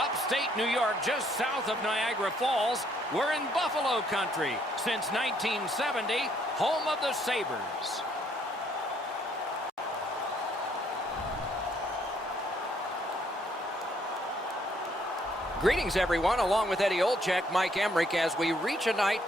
Upstate New York, just south of Niagara Falls. We're in Buffalo country since 1970, home of the Sabres. Greetings, everyone. Along with Eddie Olczyk, Mike Emrick, as we reach a night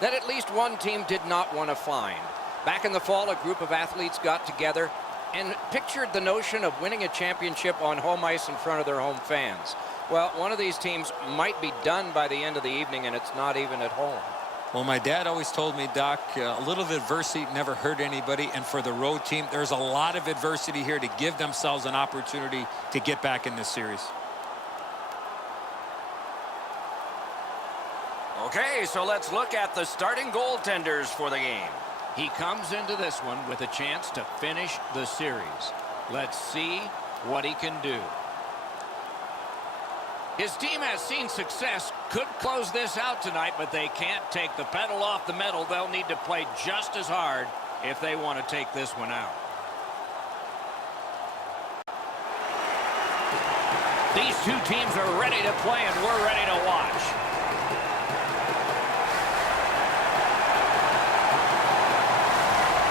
that at least one team did not want to find. Back in the fall, a group of athletes got together and pictured the notion of winning a championship on home ice in front of their home fans. Well, one of these teams might be done by the end of the evening, and it's not even at home. Well, my dad always told me, Doc, a little adversity never hurt anybody, and for the road team, there's a lot of adversity here to give themselves an opportunity to get back in this series. Okay, so let's look at the starting goaltenders for the game. He comes into this one with a chance to finish the series. Let's see what he can do. His team has seen success, could close this out tonight, but they can't take the pedal off the metal. They'll need to play just as hard if they want to take this one out. These two teams are ready to play, and we're ready to watch.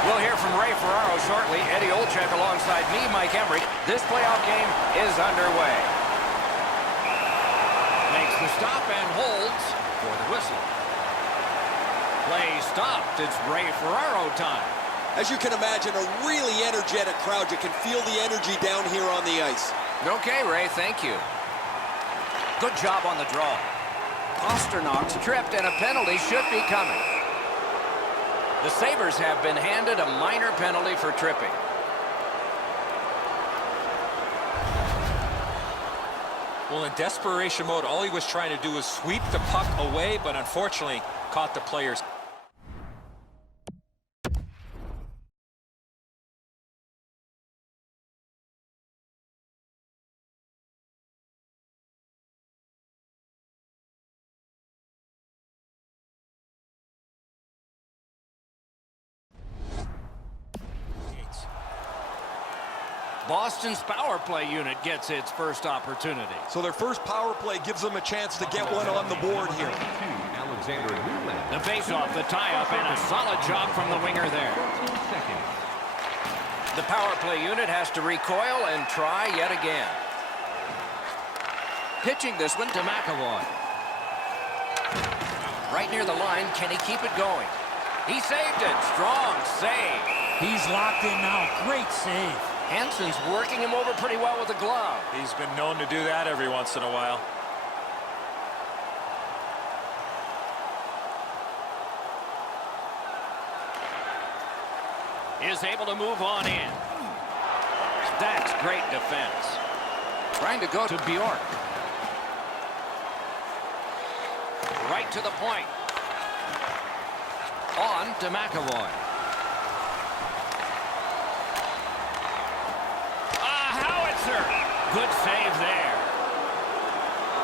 We'll hear from Ray Ferraro shortly. Eddie Olczyk alongside me, Mike Emrick. This playoff game is underway. Makes the stop and holds for the whistle. Play stopped. It's Ray Ferraro time. As you can imagine, a really energetic crowd. You can feel the energy down here on the ice. Okay, Ray, thank you. Good job on the draw. Pastrnak's tripped, and a penalty should be coming. The Sabres have been handed a minor penalty for tripping. Well, in desperation mode, all he was trying to do was sweep the puck away, but unfortunately caught the players. Boston's power play unit gets its first opportunity. So their first power play gives them a chance to get one on the board here. The face-off, the tie-up, and a solid job from the winger there. The power play unit has to recoil and try yet again. Pitching this one to McAvoy. Right near the line, can he keep it going? He saved it. Strong save. He's locked in now. Great save. Hansen's working him over pretty well with the glove. He's been known to do that every once in a while. Is able to move on in. That's great defense. Trying to go to Bjork. Right to the point. On to McAvoy. Good save there.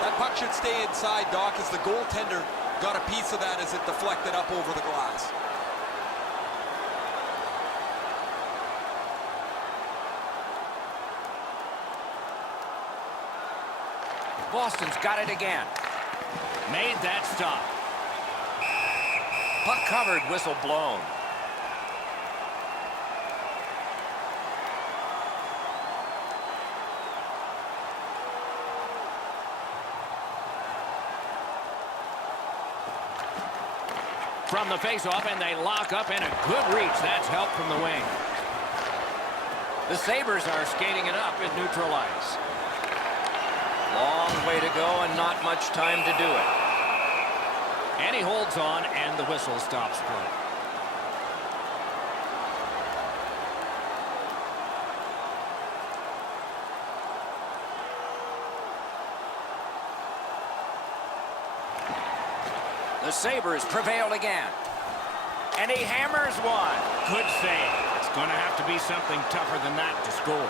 That puck should stay inside, Doc, as the goaltender got a piece of that as it deflected up over the glass. Boston's got it again. Made that stop. Puck covered, whistle blown. From the face-off, and they lock up, and a good reach. That's help from the wing. The Sabres are skating it up at neutral ice. Long way to go and not much time to do it. And he holds on, and the whistle stops play. The Sabres prevailed again. And he hammers one. Good save. It's going to have to be something tougher than that to score.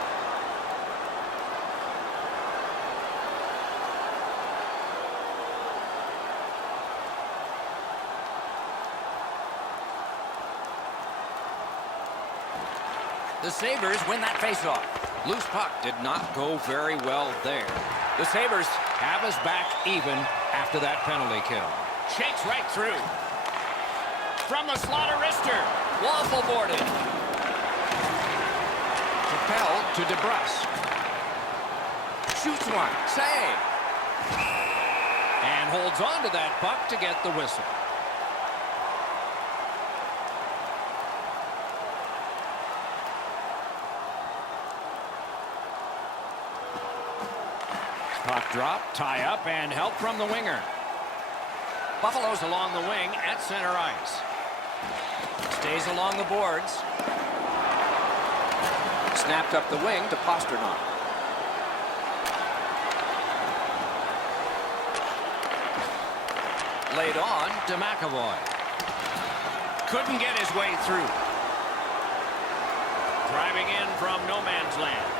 The Sabres win that faceoff. Loose puck did not go very well there. The Sabres have us back even after that penalty kill. Shakes right through. From the slaughter wrister. Waffle boarded. Propelled to DeBrusk. Shoots one. Save. And holds on to that puck to get the whistle. Puck drop, tie up, and help from the winger. Buffalo's along the wing at center ice. Stays along the boards. Snapped up the wing to Pasternak. Laid on to McAvoy. Couldn't get his way through. Driving in from no man's land.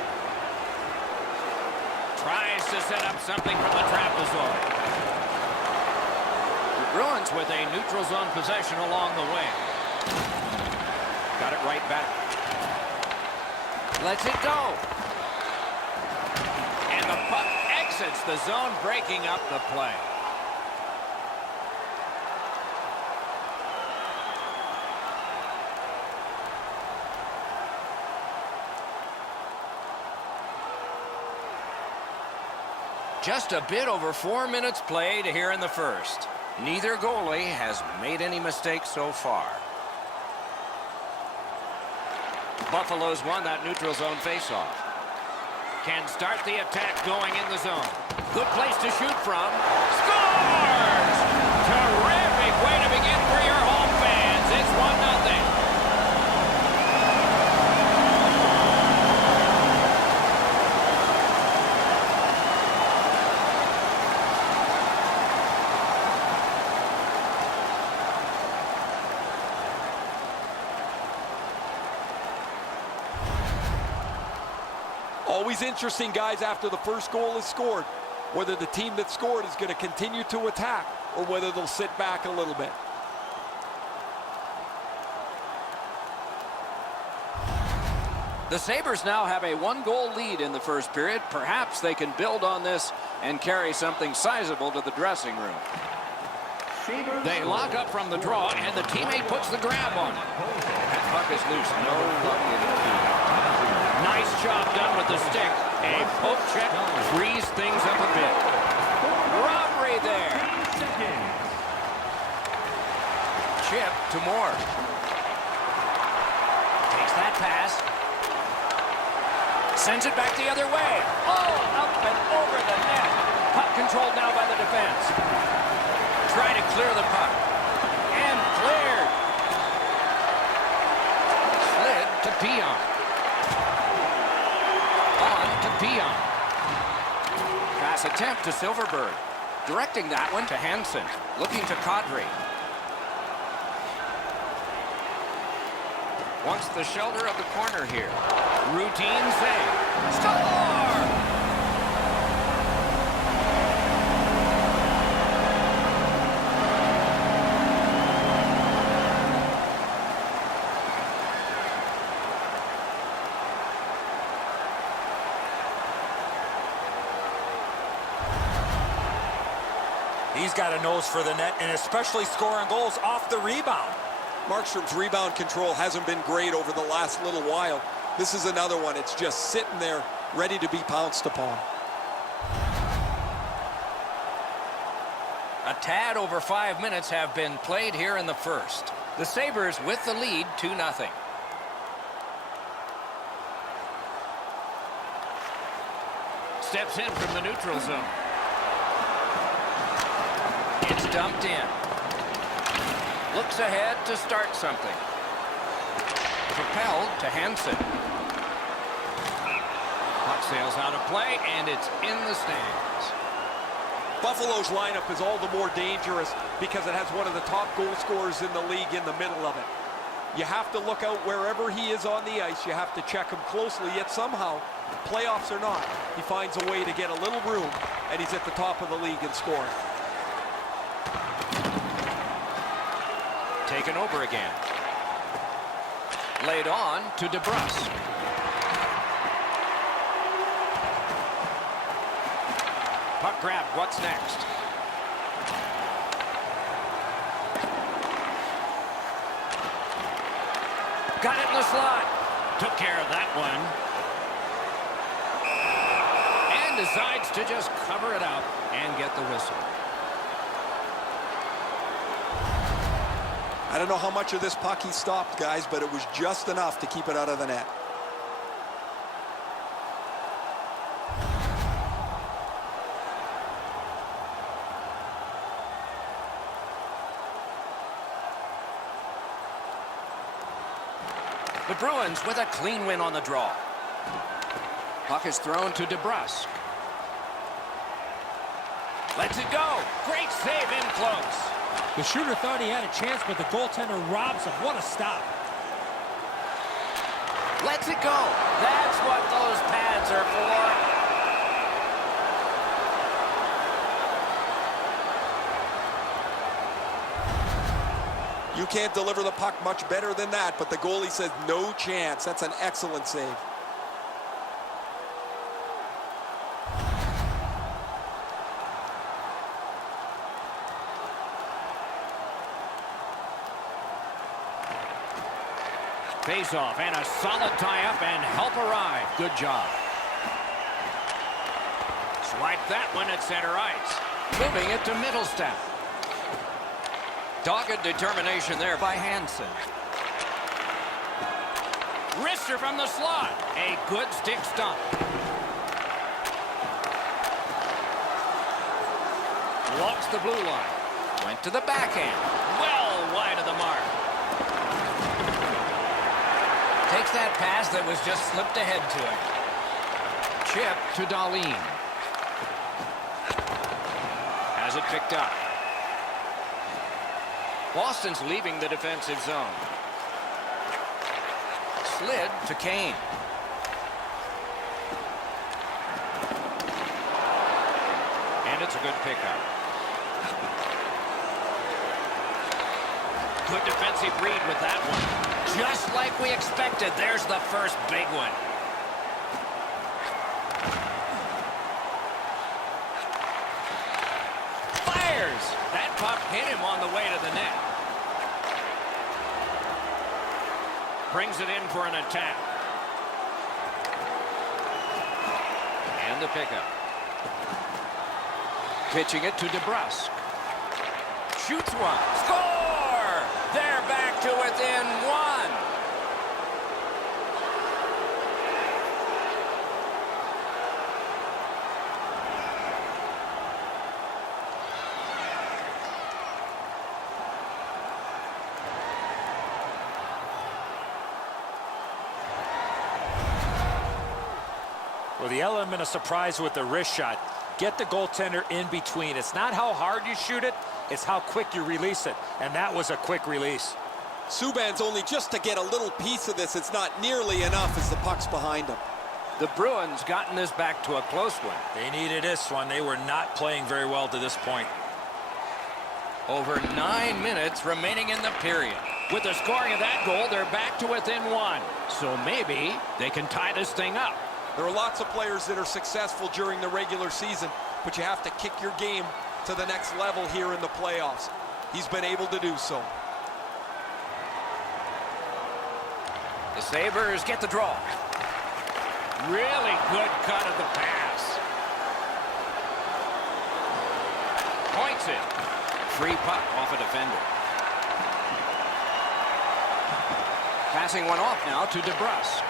Tries to set up something from the trapezoid. The Bruins with a neutral zone possession along the way. Got it right back. Lets it go. And the puck exits the zone, breaking up the play. Just a bit over 4 minutes played here in the first. Neither goalie has made any mistakes so far. Buffalo's won that neutral zone faceoff. Can start the attack going in the zone. Good place to shoot from. Scores! Terrific way to begin for your home fans. It's 1-0. Always interesting, guys, after the first goal is scored, whether the team that scored is going to continue to attack or whether they'll sit back a little bit. The Sabres now have a 1-goal lead in the first period. Perhaps they can build on this and carry something sizable to the dressing room. They lock up from the draw, and the teammate puts the grab on it. That puck is loose. No luck in it. Nice job done with the stick. A poke check frees things up a bit. Robbery there. Chip to Moore. Takes that pass. Sends it back the other way. Oh, up and over the net. Puck controlled now by the defense. Try to clear the puck. And cleared. Slid to Pion. On to Pion. Pass attempt to Silverberg. Directing that one to Hansen. Looking to Kadri. Wants the shelter of the corner here. Routine save. Score! He's got a nose for the net, and especially scoring goals off the rebound. Markstrom's rebound control hasn't been great over the last little while. This is another one. It's just sitting there, ready to be pounced upon. A tad over 5 minutes have been played here in the first. The Sabres with the lead 2-0. Steps in from the neutral zone. It's dumped in. Looks ahead to start something. Propelled to Hansen. Puck sails out of play, and it's in the stands. Buffalo's lineup is all the more dangerous because it has one of the top goal scorers in the league in the middle of it. You have to look out wherever he is on the ice. You have to check him closely, yet somehow, playoffs or not, he finds a way to get a little room, and he's at the top of the league in scoring. Taken over again. Laid on to DeBrusk. Puck grab. What's next? Got it in the slot. Took care of that one. And decides to just cover it up and get the whistle. I don't know how much of this puck he stopped, guys, but it was just enough to keep it out of the net. The Bruins with a clean win on the draw. Puck is thrown to DeBrusk. Lets it go. Great save in close. The shooter thought he had a chance, but the goaltender robs him. What a stop. Lets it go. That's what those pads are for. You can't deliver the puck much better than that, but the goalie says no chance. That's an excellent save. Face-off and a solid tie-up and help arrive. Good job. Swipe that one at center ice. Moving it to Middlestep. Dogged determination there by Hansen. Wrister from the slot. A good stick stump. Walks the blue line. Went to the backhand. Well wide of the mark. Takes that pass that was just slipped ahead to him. Chip to Dahlin. Has it picked up. Boston's leaving the defensive zone. Slid to Kane. And it's a good pickup. Good defensive read with that one. Just like we expected, there's the first big one. Fires! That puck hit him on the way to the net. Brings it in for an attack. And the pickup. Pitching it to DeBrusk. Shoots one. Score! They're back to within one. Well, the element of surprise with the wrist shot. Get the goaltender in between. It's not how hard you shoot it, it's how quick you release it. And that was a quick release. Subban's only just to get a little piece of this. It's not nearly enough as the puck's behind him. The Bruins gotten this back to a close one. They needed this one. They were not playing very well to this point. Over 9 minutes remaining in the period. With the scoring of that goal, they're back to within one. So maybe they can tie this thing up. There are lots of players that are successful during the regular season, but you have to kick your game to the next level here in the playoffs. He's been able to do so. The Sabres get the draw. Really good cut of the pass. Points it. Free puck off a defender. Passing one off now to DeBrusk.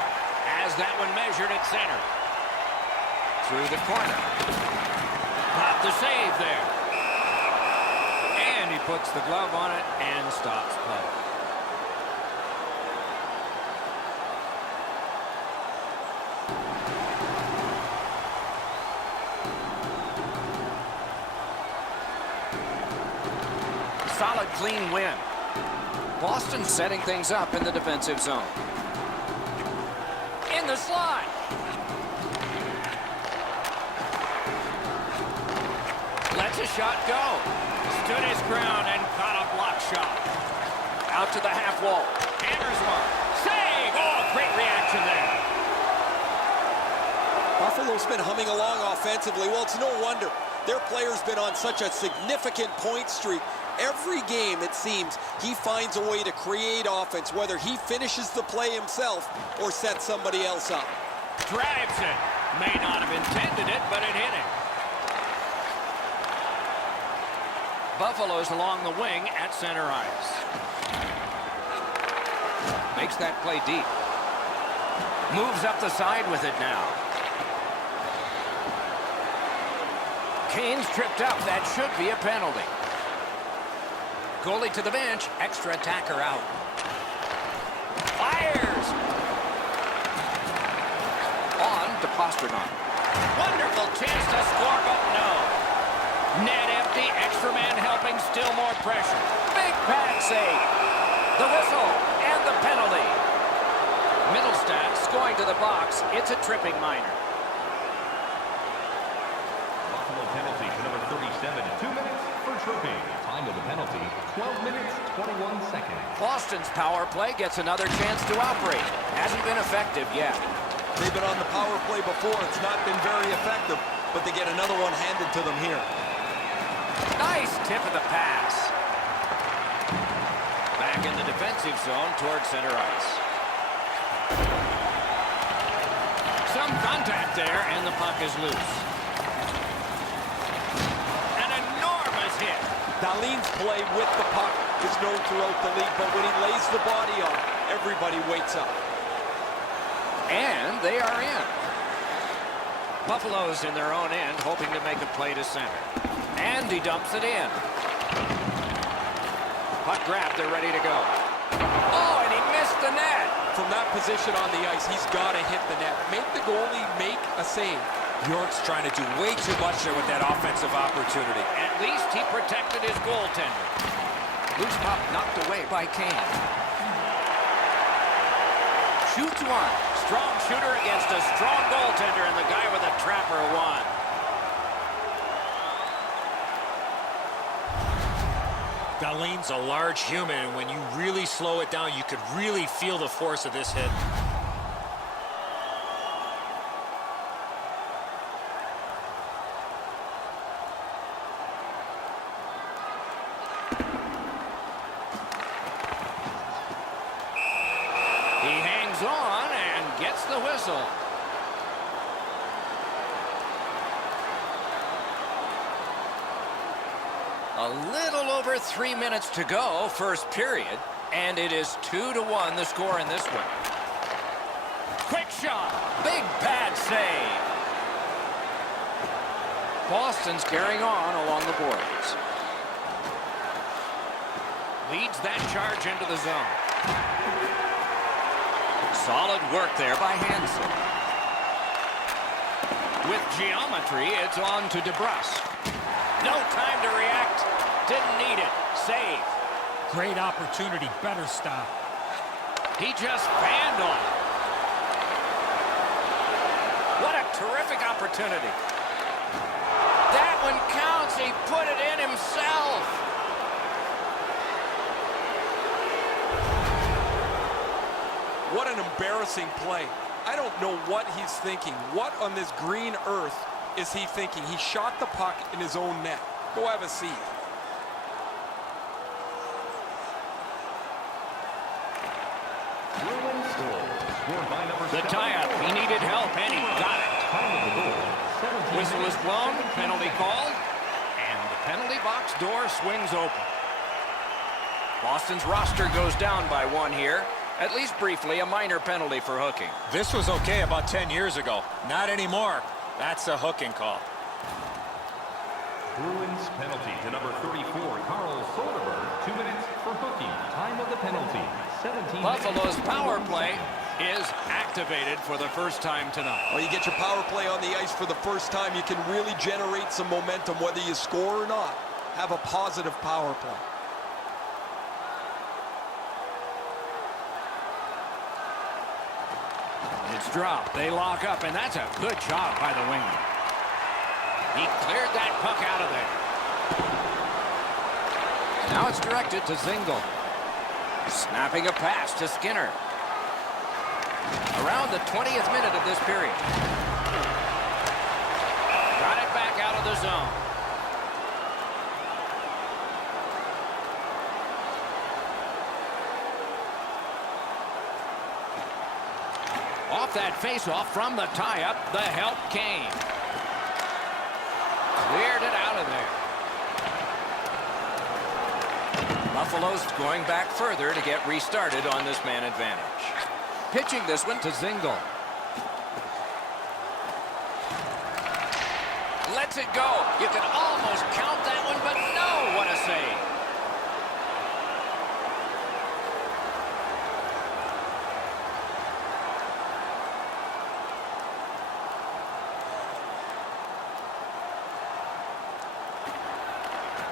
Has that one measured at center. Through the corner. Got the save there. And he puts the glove on it and stops play. Solid, clean win. Boston setting things up in the defensive zone. In the slot. Lets a shot go. Stood his ground and caught a block shot. Out to the half wall. Hammers one. Save! Oh, great reaction there. Buffalo's been humming along offensively. Well, it's no wonder. Their player's been on such a significant point streak. Every game, it seems, he finds a way to create offense, whether he finishes the play himself or sets somebody else up. Drives it. May not have intended it, but it hit him. Buffalo's along the wing at center ice. Makes that play deep. Moves up the side with it now. Kane's tripped up. That should be a penalty. Goalie to the bench. Extra attacker out. Fires! On to Pasternak. Wonderful chance to score, but no. Net empty. Extra man helping. Still more pressure. Big pad save. The whistle and the penalty. Middlestats going to the box. It's a tripping minor. Buffalo penalty to number 37. 2 minutes for tripping. Time of the penalty, 12 minutes, 21 seconds. Boston's power play gets another chance to operate. Hasn't been effective yet. They've been on the power play before. It's not been very effective, but they get another one handed to them here. Nice tip of the pass. Back in the defensive zone towards center ice. Some contact there, and the puck is loose. An enormous hit. Dahlin's play with the puck is known throughout the league, but when he lays the body on, everybody wakes up. And they are in. Buffalo's in their own end, hoping to make a play to center. And he dumps it in. Puck grabbed, they're ready to go. Oh, and he missed the net. From that position on the ice, he's got to hit the net. Make the goalie make a save. York's trying to do way too much there with that offensive opportunity. At least he protected his goaltender. Loose puck knocked away by Kane. Shoots one. Strong shooter against a strong goaltender, and the guy with a trapper won. Dahlin's a large human, and when you really slow it down, you could really feel the force of this hit. He hangs on and gets the whistle. A little over 3 minutes to go, first period, and it is 2-1 the score in this one. Quick shot, big pad save. Boston's carrying on along the boards. Leads that charge into the zone. Solid work there by Hansen. With geometry, it's on to DeBrusk. No time to react. Didn't need it. Save. Great opportunity. Better stop. He just fanned on it. What a terrific opportunity. That one counts. He put it in himself. What an embarrassing play. I don't know what he's thinking. What on this green earth is he thinking? He shot the puck in his own net. Go have a seat. Bruins scored by number The 7. tie-up. He needed help, and he got it. Time of the goal, 17 Whistle is minutes, blown. 17 Penalty seconds. called. And the penalty box door swings open. Boston's roster goes down by one here. At least briefly, a minor penalty for hooking. This was okay about 10 years ago. Not anymore. That's a hooking call. Bruins penalty to number 34, Carl Soderberg. 2 minutes for hooking. Time of the penalty, 17 Buffalo's minutes, power 21 play seconds. is activated for the first time tonight. Well, you get your power play on the ice for the first time. You can really generate some momentum, whether you score or not. Have a positive power play. It's dropped. They lock up, and that's a good job by the winger. He cleared that puck out of there. Now it's directed to Zingle. Snapping a pass to Skinner. Around the 20th minute of this period. Got it back out of the zone. that face-off from the tie-up. The help came. Cleared it out of there. Buffalo's going back further to get restarted on this man advantage. Pitching this one to Zingle. Lets it go. You can almost count that one, but no, what a save.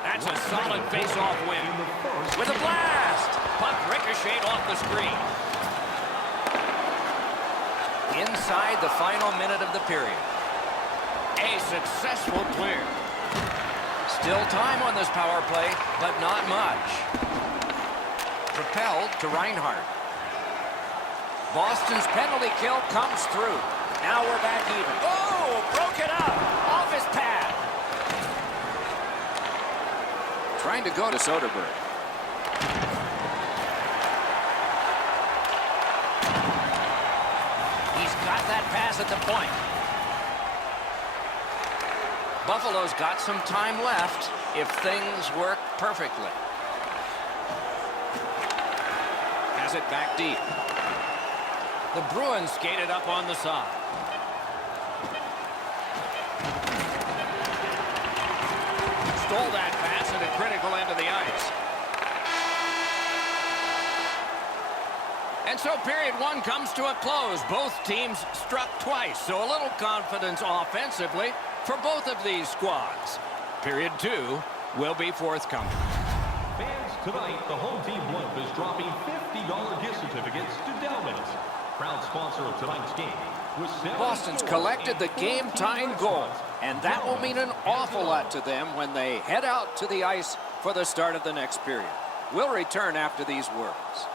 That's a solid face-off win. With a blast! Puck ricocheted off the screen. Inside the final minute of the period. A successful clear. Still time on this power play, but not much. Propelled to Reinhart. Boston's penalty kill comes through. Now we're back even. Oh, broke it up. Off his pad. Trying to go to Soderberg. He's got that pass at the point. Buffalo's got some time left if things work perfectly. Has it back deep. The Bruins skated up on the side. Stole that pass at a critical end of the ice. And so period one comes to a close. Both teams struck twice, so a little confidence offensively for both of these squads. Period two will be forthcoming. Fans, tonight, the home team blimp is dropping $50 gift certificates to Delman's, proud sponsor of tonight's game. Boston's collected the game-tying goal, and that will mean an awful lot to them when they head out to the ice for the start of the next period. We'll return after these words.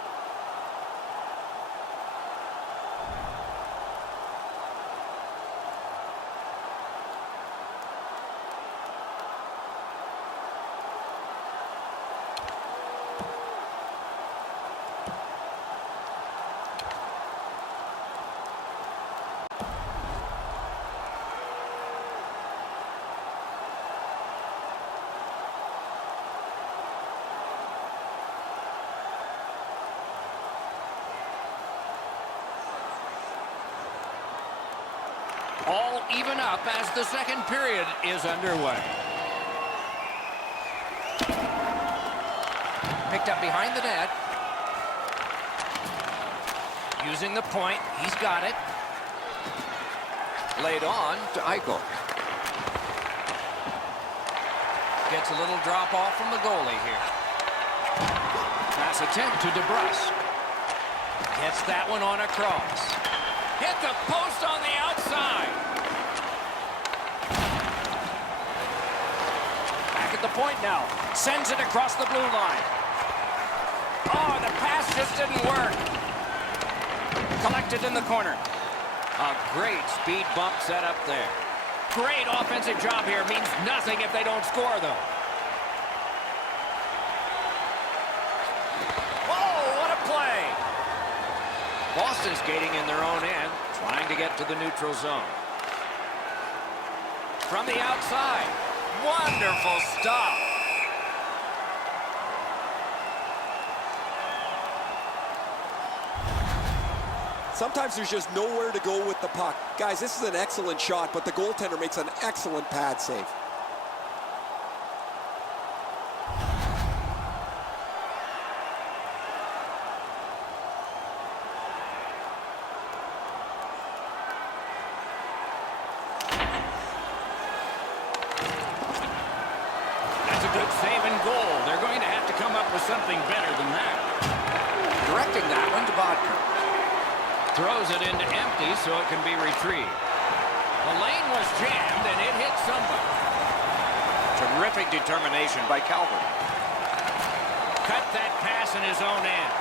All even up as the second period is underway. Picked up behind the net. Using the point, he's got it. Laid on to Eichel. Gets a little drop off from the goalie here. Pass attempt to DeBrusque. Gets that one on across. Hit the post on the outside. Back at the point now. Sends it across the blue line. Oh, the pass just didn't work. Collected in the corner. A great speed bump set up there. Great offensive job here. Means nothing if they don't score, though. Whoa, what a play. Boston skating in their own end, trying to get to the neutral zone. From the outside. Wonderful stop. Sometimes there's just nowhere to go with the puck. Guys, this is an excellent shot, but the goaltender makes an excellent pad save. That's a good save and goal. They're going to have to come up with something better than that. Directing that one to Bodker. Throws it into empty so it can be retrieved. The lane was jammed and it hit somebody. Terrific determination by Calvert. Cut that pass in his own end.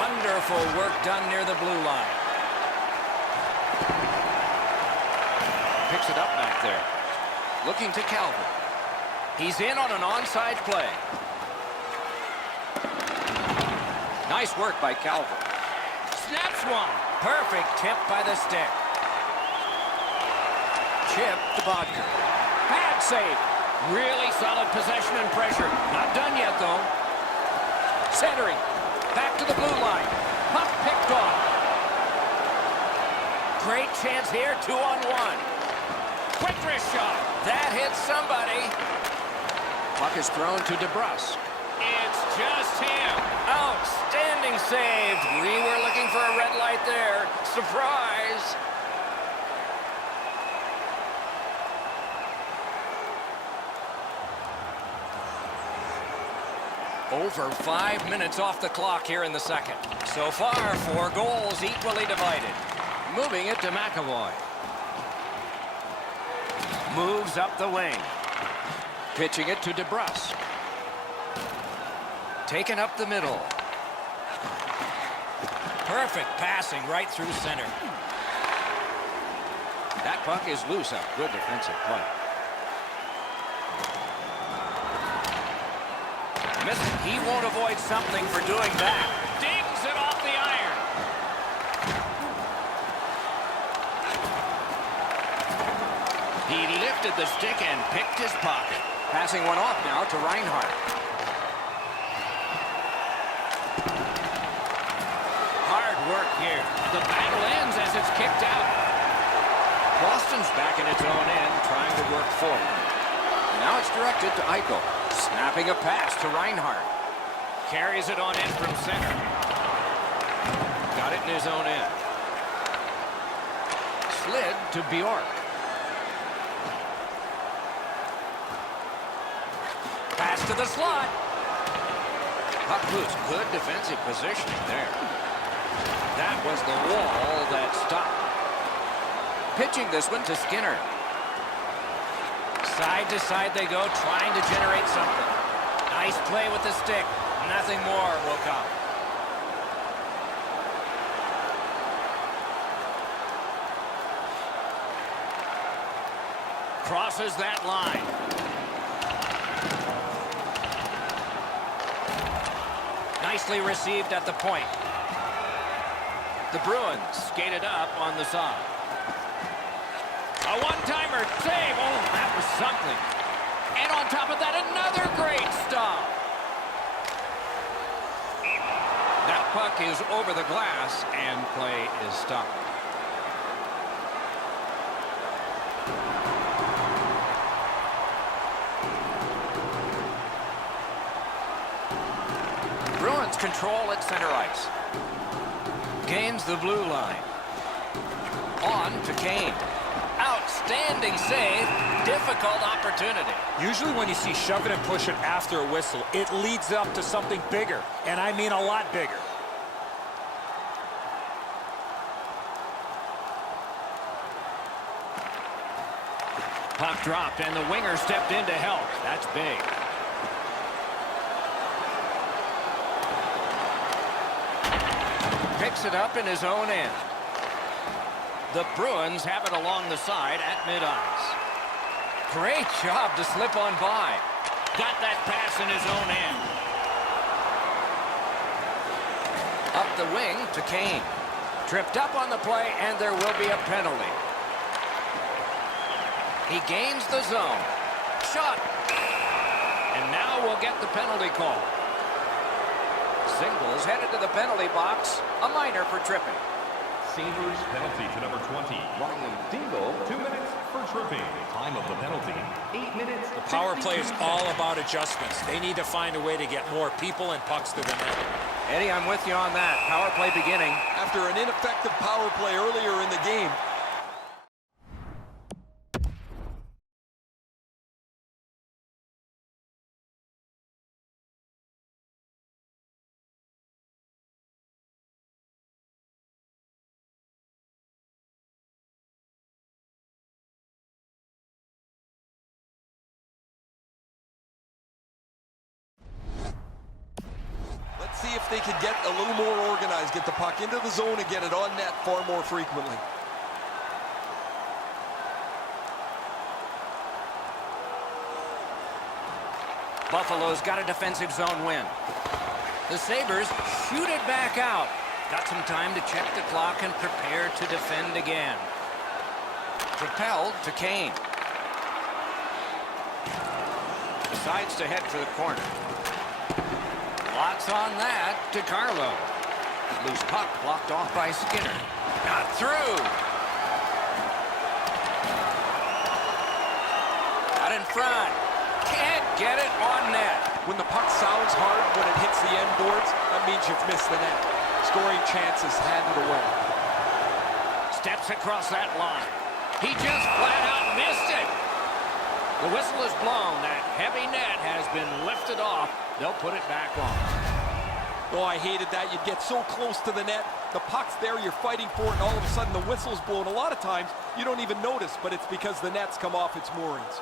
Wonderful work done near the blue line. Picks it up back there. Looking to Calvert. He's in on an onside play. Nice work by Calvin. Snaps one. Perfect tip by the stick. Chip to Bodker. Bad save. Really solid possession and pressure. Not done yet, though. Centering. Back to the blue line. Puck picked off. Great chance here, 2-on-1. Quick wrist shot. That hits somebody. Puck is thrown to DeBrusque. It's just him. Outstanding save. We were looking for a red light there. Surprise. Over 5 minutes off the clock here in the second. So far, 4 goals equally divided. Moving it to McAvoy. Moves up the wing. Pitching it to DeBrusque. Taken up the middle. Perfect passing right through center. That puck is loose. A good defensive play. Missed it. He won't avoid something for doing that. Dings it off the iron. He lifted the stick and picked his puck. Passing one off now to Reinhart. Hard work here. The battle ends as it's kicked out. Boston's back in its own end, trying to work forward. Now it's directed to Eichel. Snapping a pass to Reinhart. Carries it on in from center. Got it in his own end. Slid to Bjork. Pass to the slot. Puck loose. Good defensive positioning there. That was the wall that stopped. Pitching this one to Skinner. Side to side they go, trying to generate something. Nice play with the stick. Nothing more will come. Crosses that line. Nicely received at the point. The Bruins skated up on the side. A one-timer save. Oh, that was something. And on top of that, another great stop. That puck is over the glass, and play is stopped. Bruins control at center ice. Gains the blue line. On to Kane. Outstanding save. Difficult opportunity. Usually when you see shove it and push it after a whistle, it leads up to something bigger, and I mean a lot bigger. Puck dropped, and the winger stepped in to help. That's big. Picks it up in his own end. The Bruins have it along the side at mid-ice. Great job to slip on by. Got that pass in his own end. Up the wing to Kane. Tripped up on the play, and there will be a penalty. He gains the zone. Shot. And now we'll get the penalty call. Singles headed to the penalty box. A minor for tripping. Sabres penalty to number 20, Ryan Dingle, 2 minutes for tripping. Time of the penalty, 8 minutes. The power play is all about adjustments. They need to find a way to get more people and pucks to the net. Eddie, I'm with you on that. Power play beginning. After an ineffective power play earlier in the game, see if they could get a little more organized, get the puck into the zone and get it on net far more frequently. Buffalo's got a defensive zone win. The Sabres shoot it back out. Got some time to check the clock and prepare to defend again. Propelled to Kane. Decides to head for the corner. Lots on that to Carlo. Loose puck blocked off by Skinner. Not through. Out in front. Can't get it on net. When the puck sounds hard when it hits the end boards, that means you've missed the net. Scoring chances handed away. Steps across that line. He just flat out missed it. The whistle is blown. That heavy net has been lifted off. They'll put it back on. Oh, I hated that. You'd get so close to the net. The puck's there, you're fighting for it, and all of a sudden the whistle's blown. A lot of times, you don't even notice, but it's because the net's come off its moorings.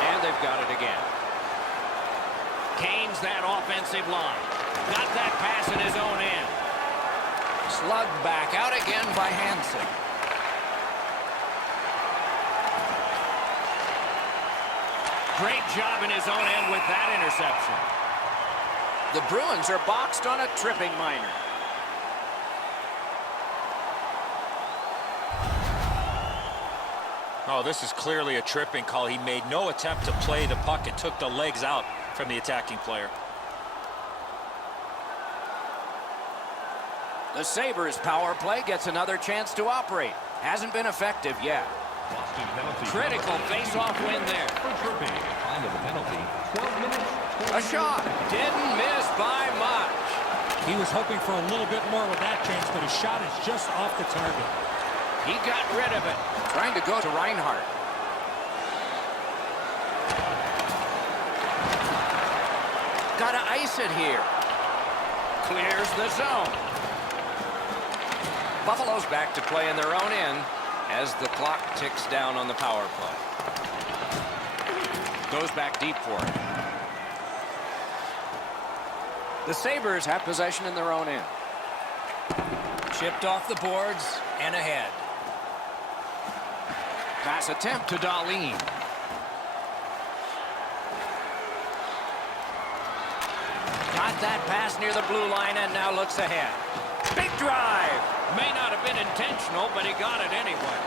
And they've got it again. Kane's that offensive line. Got that pass in his own end. Slugged back out again by Hansen. Great job in his own end with that interception. The Bruins are boxed on a tripping minor. Oh, this is clearly a tripping call. He made no attempt to play the puck and took the legs out from the attacking player. The Sabres power play gets another chance to operate. Hasn't been effective yet. Boston penalty. Critical face-off win there. For tripping. Time of the penalty, 12 minutes. A shot. Didn't miss by much. He was hoping for a little bit more with that chance, but his shot is just off the target. He got rid of it. Trying to go to Reinhart. Gotta ice it here. Clears the zone. Buffalo's back to play in their own end as the clock ticks down on the power play. Goes back deep for it. The Sabres have possession in their own end. Chipped off the boards and ahead. Pass attempt to Dahlin. Got that pass near the blue line and now looks ahead. Big drive. May not have been intentional, but he got it anyway.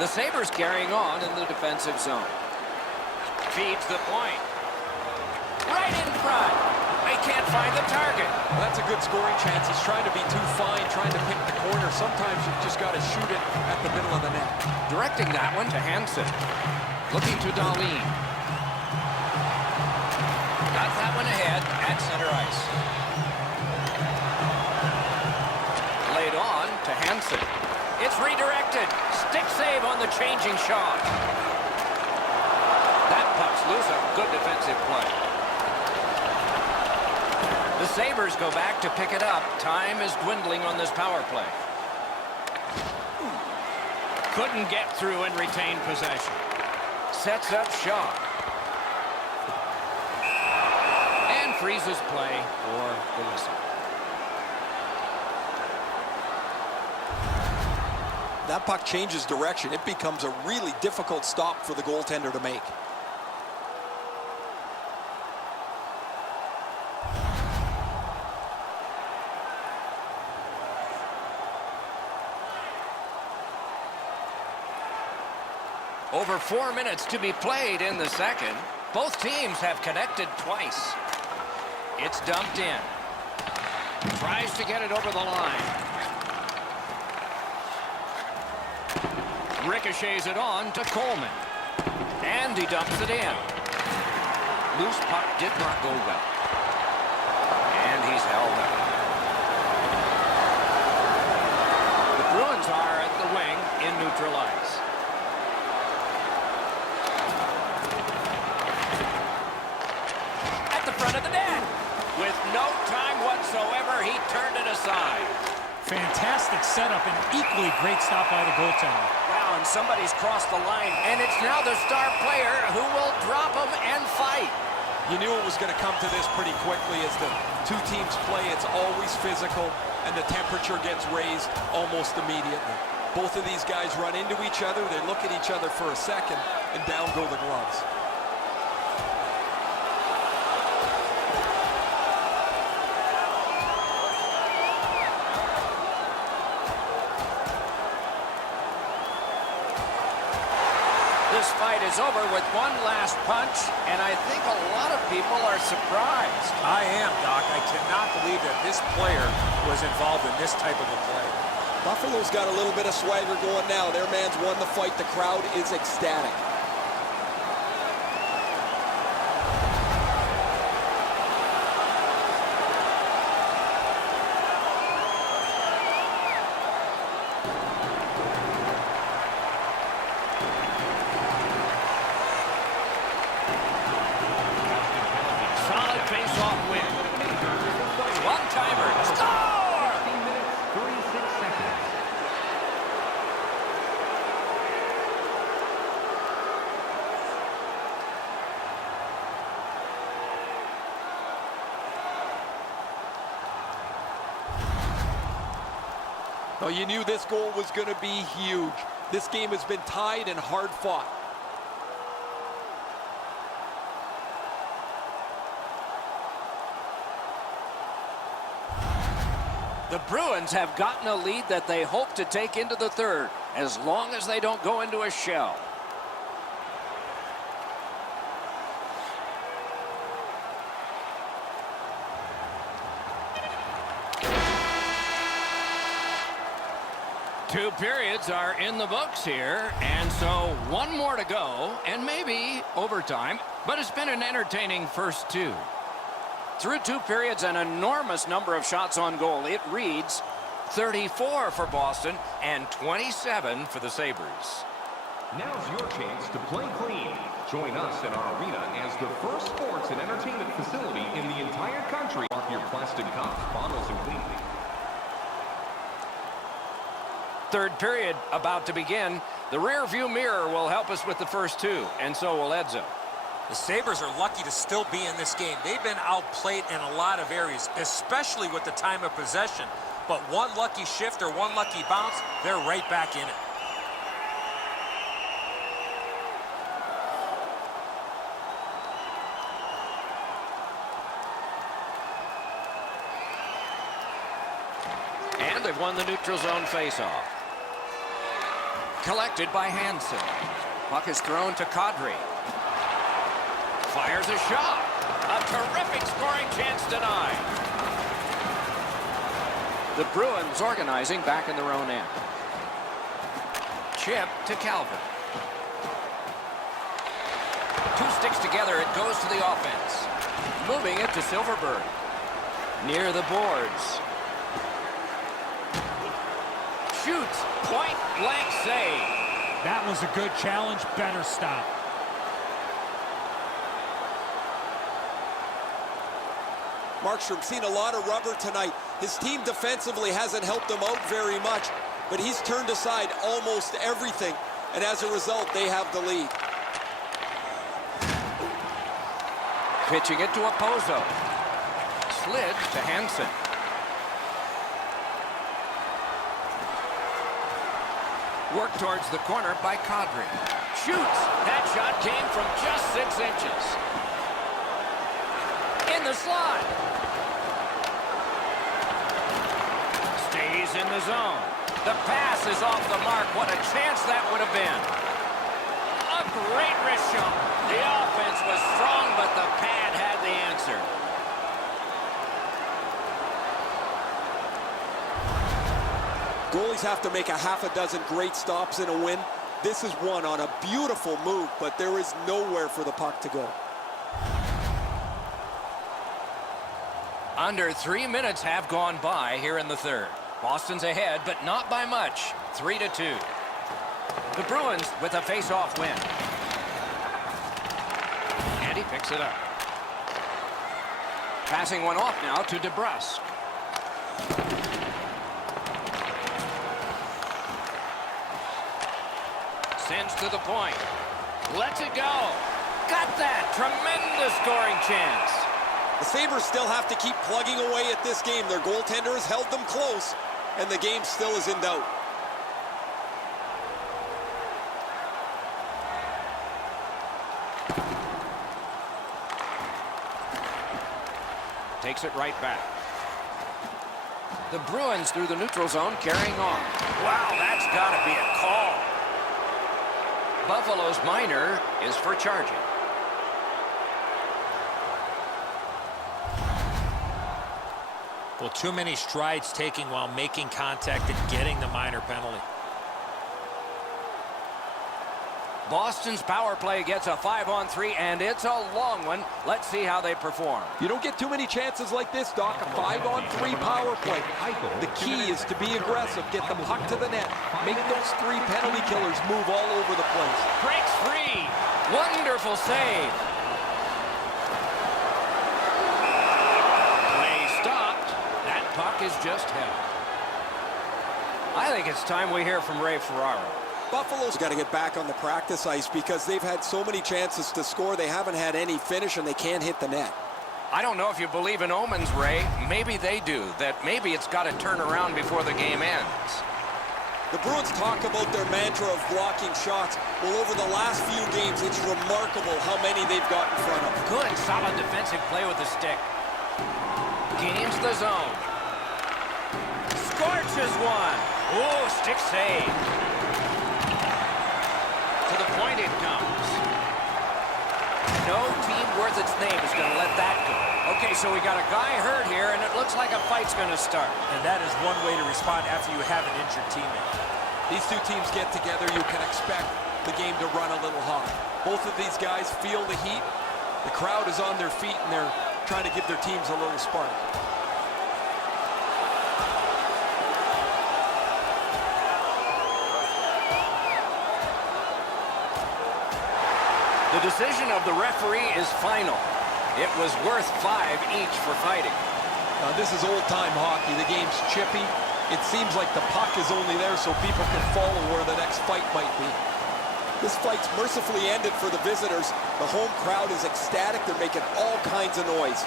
The Sabres carrying on in the defensive zone. Feeds the point. Right in front. They can't find the target. Well, that's a good scoring chance. He's trying to be too fine, trying to pick the corner. Sometimes you've just got to shoot it at the middle of the net. Directing that one to Hansen. Looking to Dahlin. Got that one ahead at center ice. Laid on to Hansen. It's redirected. Stick save on the changing shot. That puck's loose. A good defensive play. The Sabres go back to pick it up. Time is dwindling on this power play. Couldn't get through and retain possession. Sets up shot. And freezes play for the whistle. That puck changes direction. It becomes a really difficult stop for the goaltender to make. Over 4 minutes to be played in the second. Both teams have connected twice. It's dumped in. Tries to get it over the line. Ricochets it on to Coleman. And he dumps it in. Loose puck did not go well. And he's held up. The Bruins are at the wing in neutral ice. At the front of the net. With no time whatsoever, he turned it aside. Fantastic setup and equally great stop by the goaltender. Wow, and somebody's crossed the line. And it's now the star player who will drop him and fight. You knew it was going to come to this pretty quickly as the two teams play. It's always physical, and the temperature gets raised almost immediately. Both of these guys run into each other. They look at each other for a second, and down go the gloves. This fight is over with one last punch, and I think a lot of people are surprised. I am, Doc. I cannot believe that this player was involved in this type of a play. Buffalo's got a little bit of swagger going now. Their man's won the fight. The crowd is ecstatic. Solid face-off win. One-timer. Score! 16 minutes, 36 seconds. Well, you knew this goal was going to be huge. This game has been tied and hard fought. The Bruins have gotten a lead that they hope to take into the third, as long as they don't go into a shell. Two periods are in the books here, and so one more to go, and maybe overtime, but it's been an entertaining first two. Through two periods, an enormous number of shots on goal. It reads 34 for Boston and 27 for the Sabres. Now's your chance to play clean. Join us in our arena as the first sports and entertainment facility in the entire country. Off your plastic cups, bottles, and clean. Third period about to begin. The rear view mirror will help us with the first two, and so will Edzo. The Sabres are lucky to still be in this game. They've been outplayed in a lot of areas, especially with the time of possession. But one lucky shift or one lucky bounce, they're right back in it. And they've won the neutral zone faceoff. Collected by Hansen. Puck is thrown to Kadri. Fires a shot. A terrific scoring chance denied. The Bruins organizing back in their own end. Chip to Calvert. Two sticks together. It goes to the offense. Moving it to Silverberg. Near the boards. Shoots. Point blank save. That was a good challenge. Better stop. Markstrom's seen a lot of rubber tonight. His team defensively hasn't helped him out very much, but he's turned aside almost everything, and as a result, they have the lead. Pitching it to Okposo. Slid to Hansen. Work towards the corner by Kadri. Shoots. That shot came from just 6 inches. In the slot. Stays in the zone. The pass is off the mark. What a chance that would have been. A great wrist shot. The offense was strong, but the pad had the answer. Goalies have to make a half a dozen great stops in a win. This is one on a beautiful move, but there is nowhere for the puck to go. Under 3 minutes have gone by here in the third. Boston's ahead, but not by much. 3-2. The Bruins with a face-off win. And he picks it up. Passing one off now to DeBrusque. Sends to the point. Lets it go. got that. Tremendous scoring chance. The Sabres still have to keep plugging away at this game. Their goaltender has held them close, and the game still is in doubt. Takes it right back. The Bruins through the neutral zone carrying on. Wow, that's got to be a call. Buffalo's minor is for charging. Well, too many strides taking while making contact and getting the minor penalty. Boston's power play gets a 5-on-3, and it's a long one. Let's see how they perform. You don't get too many chances like this, Doc. A 5-on-3 power play. The key is to be aggressive. Get the puck to the net. Make those 3 penalty killers move all over the place. Breaks free. Wonderful save. Play stopped. That puck is just held. I think it's time we hear from Ray Ferraro. Buffalo's got to get back on the practice ice because they've had so many chances to score. They haven't had any finish, and they can't hit the net. I don't know if you believe in omens, Ray. Maybe they do. That maybe it's got to turn around before the game ends. The Bruins talk about their mantra of blocking shots. Well, over the last few games, it's remarkable how many they've got in front of them. Good, solid defensive play with the stick. Gains the zone. Scorches one. Oh, stick save. To the point it comes. No team worth its name is going to let that go. Okay, so we got a guy hurt here, and it looks like a fight's going to start. And that is one way to respond after you have an injured teammate. These two teams get together, you can expect the game to run a little hot. Both of these guys feel the heat. The crowd is on their feet, and they're trying to give their teams a little spark. The decision of the referee is final. It was worth 5 each for fighting. This is old-time hockey. The game's chippy. It seems like the puck is only there so people can follow where the next fight might be. This fight's mercifully ended for the visitors. The home crowd is ecstatic. They're making all kinds of noise.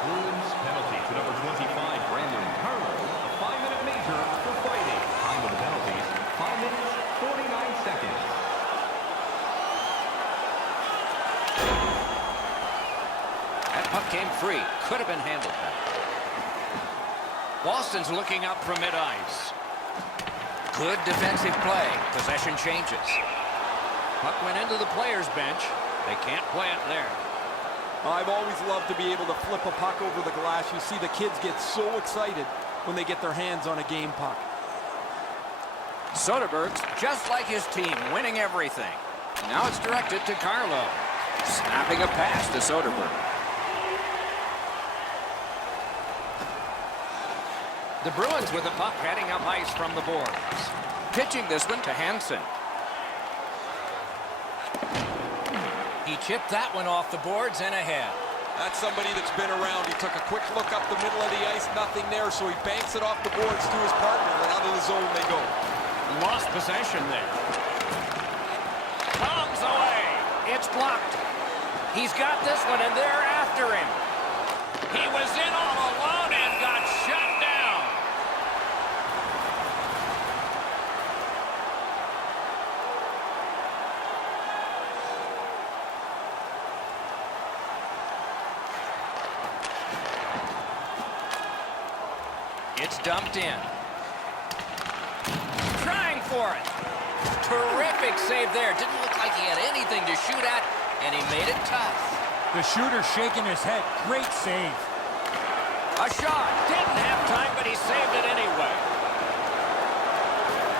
Bruins penalty to number 25, Brandon Carlo. A 5-minute major for fighting. Time of the penalties, 5 minutes, 49 seconds. That puck came free. Could have been handled better. Boston's looking up from mid-ice. Good defensive play. Possession changes. Puck went into the players' bench. They can't play it there. I've always loved to be able to flip a puck over the glass. You see the kids get so excited when they get their hands on a game puck. Soderberg's just like his team, winning everything. Now it's directed to Carlo. Snapping a pass to Soderberg. The Bruins with the puck heading up ice from the boards. Pitching this one to Hansen. He chipped that one off the boards and ahead. That's somebody that's been around. He took a quick look up the middle of the ice, nothing there, so he banks it off the boards to his partner, and out of the zone they go. Lost possession there. Comes away. It's blocked. He's got this one, and they're after him. He was in all alone and got shut down. It's dumped in. Trying for it. Terrific save there. Didn't look like he had anything to shoot at, and he made it tough. The shooter shaking his head. Great save. A shot. Didn't have time, but he saved it anyway.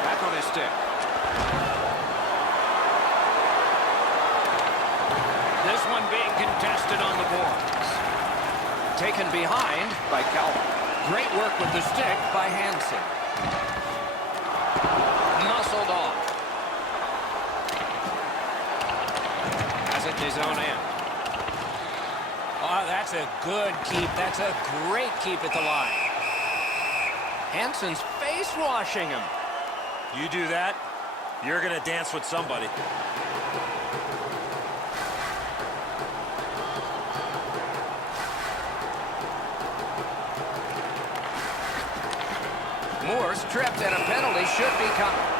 Back on his stick. This one being contested on the boards. Taken behind by Calvin. Great work with the stick by Hansen. Muscled off. Has it to his own end. Oh, that's a good keep. That's a great keep at the line. Hansen's face washing him. You do that, you're going to dance with somebody. Moore's tripped and a penalty should be coming.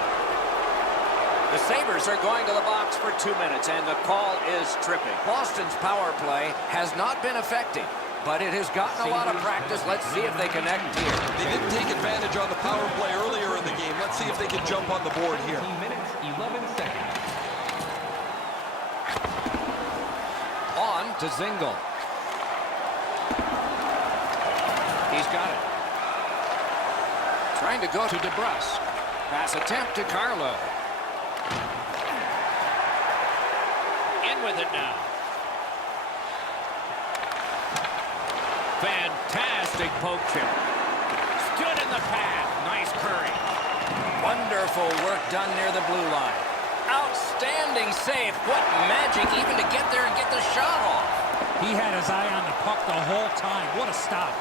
The Sabres are going to the box for 2 minutes, and the call is tripping. Boston's power play has not been effective, but it has gotten a lot of practice. Let's see if they connect here. They didn't take advantage on the power play earlier in the game. Let's see if they can jump on the board here. 15 minutes, 11 seconds. On to Zingle. He's got it. Trying to go to DeBrusque. Pass attempt to Carlo. In with it now. Fantastic poke check. Stood in the path. Nice curry. Wonderful work done near the blue line. Outstanding save. What magic even to get there and get the shot off. He had his eye on the puck the whole time. What a stop.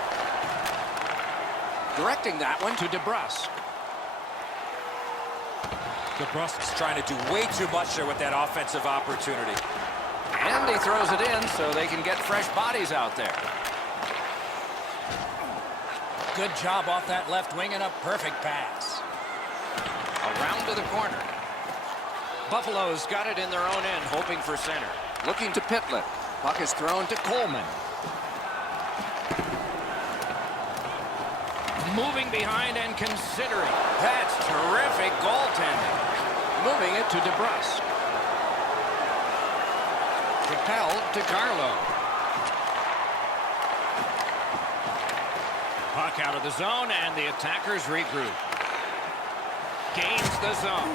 Directing that one to DeBrusque. DeBrusque's trying to do way too much there with that offensive opportunity. And he throws it in so they can get fresh bodies out there. Good job off that left wing and a perfect pass. Around to the corner. Buffalo's got it in their own end, hoping for center. Looking to Pitlick. Puck is thrown to Coleman. Moving behind and considering. That's terrific goaltending. Moving it to DeBrusque. Propelled to Carlo. Puck out of the zone, and the attackers regroup. Gains the zone.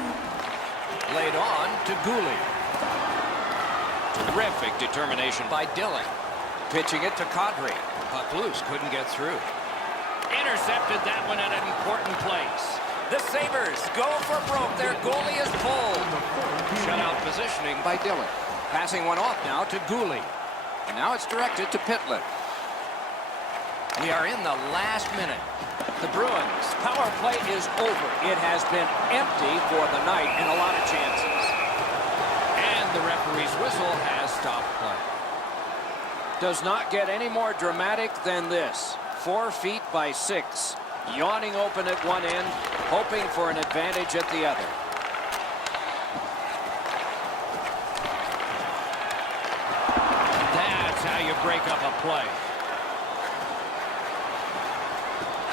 Laid on to Gouli. Terrific determination by Dillon. Pitching it to Kadri. Puck loose, couldn't get through. Intercepted that one at an important place. The Sabres go for broke. Their goalie is pulled. Shutout positioning by Dillon. Passing one off now to Gouli. And now it's directed to Pitlick. We are in the last minute. The Bruins' power play is over. It has been empty for the night and a lot of chances. And the referee's whistle has stopped play. Does not get any more dramatic than this. 4 feet by 6. Yawning open at one end, hoping for an advantage at the other. That's how you break up a play.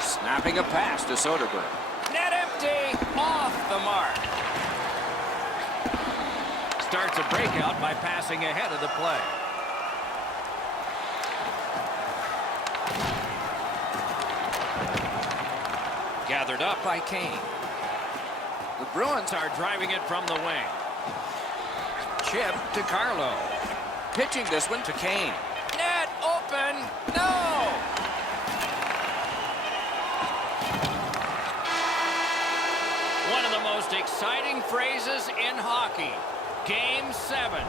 Snapping a pass to Soderberg. Net empty, off the mark. Starts a breakout by passing ahead of the play. Gathered up by Kane. The Bruins are driving it from the wing. Chip to Carlo. Pitching this one to Kane. Net open. No! One of the most exciting phrases in hockey. Game 7.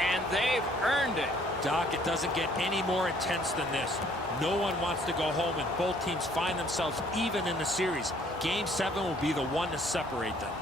And they've earned it. Doc, it doesn't get any more intense than this. No one wants to go home, and both teams find themselves even in the series. Game 7 will be the one to separate them.